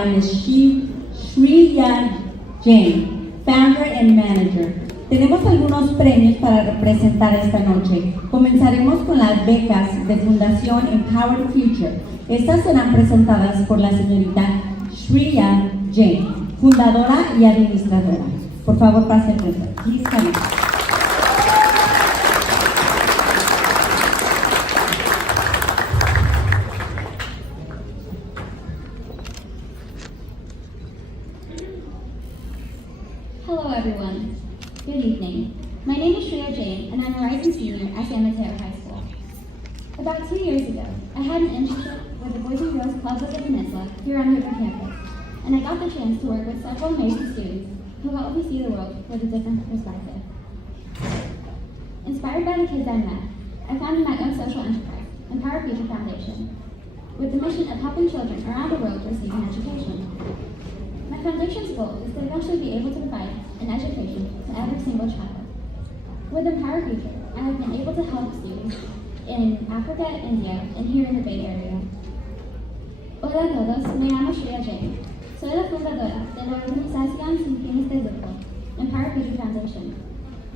by Ms. Shreya Jain, founder and manager. Tenemos algunos premios para presentar esta noche. Comenzaremos con las becas de Fundación Empowered Future. Estas serán presentadas por la señorita Shreya Jain, fundadora y administradora. Por favor, pase el frente. Please come. Hello everyone. Good evening. My name is Shreya Jain and I'm a rising senior at San Mateo High School. About 2 years ago, I had an internship with the Boys and Girls Club of the Peninsula here on Hoover campus, and I got the chance to work with several amazing students who helped me see the world with a different perspective. Inspired by the kids I met, I founded my own social enterprise, Empower Future Foundation, with the mission of helping children around the world receive an education. My foundation's goal is to eventually be able to provide an education to every single child. With Empower Future, I have been able to help students in Africa, India, and here in the Bay Area. Hola a todos, me llamo Shreya Jain. Soy la fundadora de la organización sin fines de lucro, Empower Future Foundation.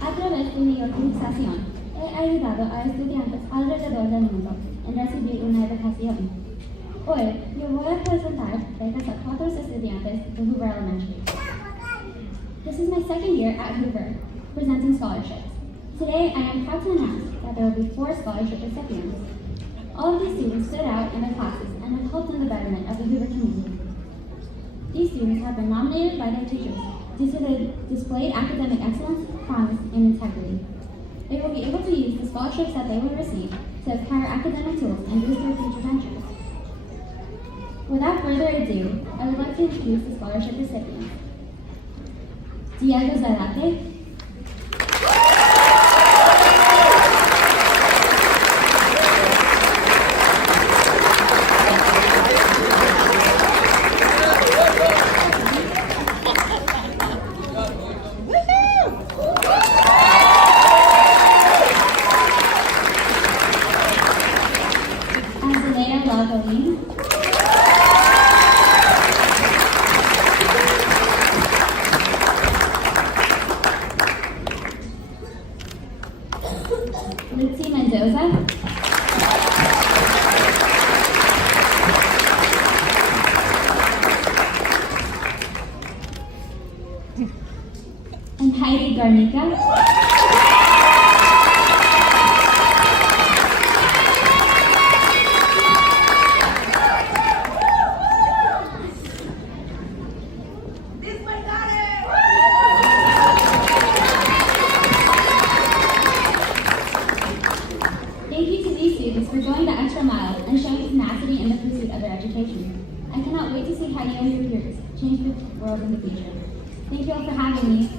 A través de mi organización, he ayudado a estudiantes alrededor del mundo en recibir una educación. Hoy, yo voy a presentar becas a 4 estudiantes de Hoover Elementary. This is my second year at Hoover, presenting scholarships. Today, I am proud to announce that there will be 4 scholarship recipients. All of these students stood out in their classes and have helped in the betterment of the Hoover community. These students have been nominated by their teachers due to their displayed academic excellence, promise, and integrity. They will be able to use the scholarships that they will receive to acquire academic tools and boost their future ventures. Without further ado, I would like to introduce the scholarship recipients. Diego Zarate, Azalea Lagolin, Litzy Mendoza, and Heidi Garnica. Thank you to these students for going the extra mile and showing tenacity in the pursuit of their education. I cannot wait to see how you and your peers change the world in the future. Thank you all for having me.